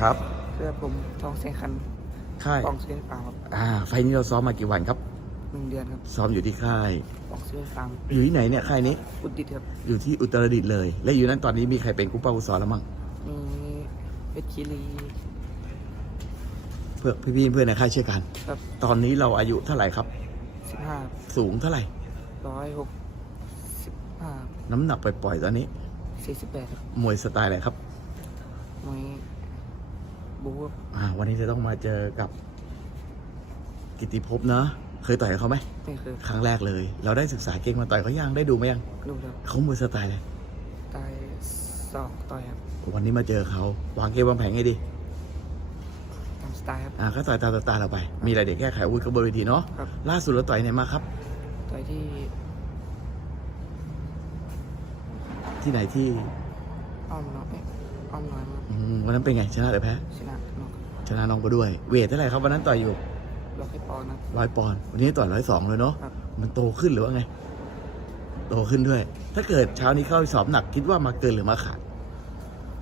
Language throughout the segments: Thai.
ครับเพื่อผมทองแสงคันค่ายปองซื้อฟาร์มครับอ่าไฟล์นี้เราซ้อมมากี่วันครับหนึ่งเดือนครับซ้อมอยู่ที่ค่าย ปองซื้อฟาร์มอยู่ที่ไหนเนี่ยค่ายนี้ อุดดิตครับอยู่ที่อุตรดิตถ์เลย และอยู่นั้นตอนนี้มีใครเป็นกุ๊ปป้ากุศลแล้วมั้งมีเพชรคีรีเพื่อพี่ๆเพื่อนในค่ายเชื่อกัน ครับตอนนี้เราอายุเท่าไหร่ครับ สิบห้าสูงเท่าไหร่ ร้อยหกสิบห้าน้ำหนักปล่อยๆตอนนี้สี่สิบแปดครับมวยสไตล์อะไรครับมวย บู๊ครับอ่า วันนี้จะต้องมาเจอกับ กิติภพเนอะเคยต่อยกับเขาไหมนี่คือครั้งแรกเลย เราได้ศึกษาเก่งมาต่อยเขายังได้ดูไหมยังลูกครับเขามวยสไตล์อะไรตายสองต่อยครับวันนี้มาเจอเขาวางเกมวางแผนให้ดีตามสไตล์ครับอ่าก็ต่อยตามสไตล์เราไป มีอะไรเด็กแก้ไขอาวุ้ยก็บนเวทีเนาะครับล่าสุดเราต่อยไหนมาครับ ต่อยที่ ที่ไหนที่อ้อมน้อยอ้อมน้อยมากอืมวันนั้นเป็นไงชนะหรือแพ้ชนะ นอกชนะน้องไปด้วย เวทเท่าไหร่ครับวันนั้นต่อยอยู่ล็อกให้ปอนนะร้อยปอนด์วันนี้ต่อยร้อยสองเลยเนาะครับมันโตขึ้นหรือว่าไง โตขึ้นด้วย ถ้าเกิดเช้านี้เข้าไปสอบหนักคิดว่ามาเกินหรือมาขาด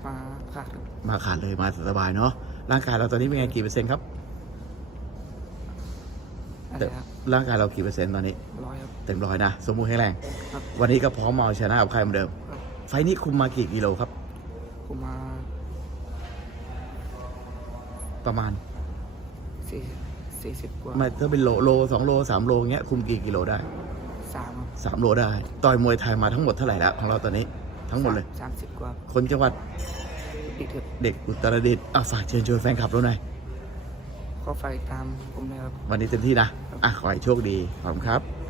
มาขาดครับมาขาดเลยมาสบายๆเนาะร่างกายเราตอนนี้เป็นไงกี่เปอร์เซ็นต์ครับอะไรครับร่างกายเรากี่เปอร์เซ็นต์ตอนนี้ร้อยครับเต็มร้อยนะ สมบูรณ์แข็งแรงครับวันนี้ก็พร้อมมาเอาชนะกับใครเหมือนเดิมครับไฟล์นี้คุมมากี่กิโลครับผมมา ประมาณสี่สี่สิบกว่าไม่ถ้าเป็นโลโลสองโลสามโลเงี้ยคุมกี่กิโลได้สามครับสามโลได้ ต่อยมวยไทยมาทั้งหมดเท่าไหร่แล้วของเราตอนนี้ทั้งหมดเลยสามสิบกว่า คนจังหวัดติดเถอะเด็กอุตรดิตถ์อะฝากเชิญชวนแฟนคลับเราหน่อยขอฝากติดตามผมเลยครับวันนี้เต็มที่นะ อะขอให้โชคดีขอบคุณครับค